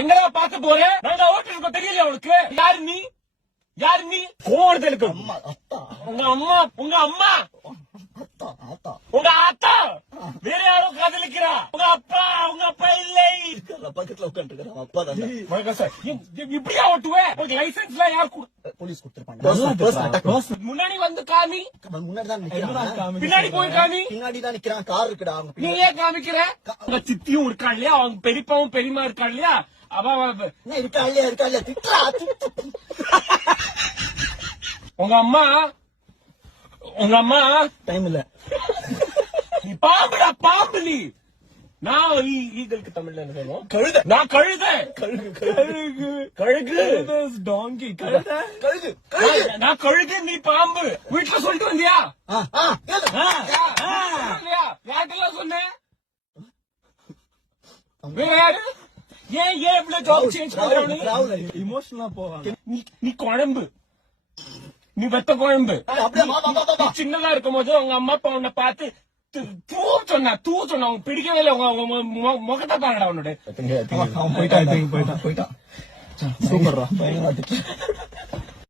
எங்கடா பாத்து போறேன்? நாங்க ஓட்டு இருக்கோம் தெரியல அவளுக்கு. யாரு நீ? யாரு நீ? கோவத்துல உங்க அம்மா உங்க அம்மா உங்க ஆத்தா வேற யாரும் காதலிக்கிறா? உங்க அப்பா இல்லை பக்கத்துல உட்காந்துருக்கான் அப்பா தான். இப்படியா ஓட்டுவேன்? உங்களுக்கு லைசன்ஸ் எல்லாம் யார் போலீஸ் கொடுத்துருப்பாங்க. முன்னாடி வந்து காமி. முன்னாடி தான் நிக்கிறான். பின்னாடி போய் காமி. பின்னாடி தான் நிக்கிறான். கார் இருக்குடா. நீ ஏன் காமிக்கிற? உங்க சித்தியும் இருக்கா இல்லையா? அவங்க பெரியப்பாவும் பெரியமா இருக்கா இல்லையா? இருக்கா இல்லையா திட்டா. உங்க அம்மா டைம் இல்ல. நீ பாம்புடா பாம்பு. நீ நான் ஈகளுக்கு தமிழ்ல என்ன சொல்லுவோம்? கழுத. நான் கழுத. கழுகு டாங்கி. கழுகு. நான் கழுகு நீ பாம்பு. வீட்டுல சொல்லிட்டு வந்தியா? யாருக்கெல்லாம் சொன்னேன்? வேற யாரு? ஏன் இவ்வளவு ஜாப் சேஞ்ச் பண்ற? இமோஷனலா போவாங்க. நீ குழம்பு. நீ வெத்த குழம்பு. சின்னதா இருக்கும் போது உங்க அம்மா அப்பா உன்னை பார்த்து தூ சொன்னா அவங்க பிடிக்கவே இல்லை. உங்க முகத்தை பாருடா உன்னோட. போயிட்டான். சூப்பர்ரா.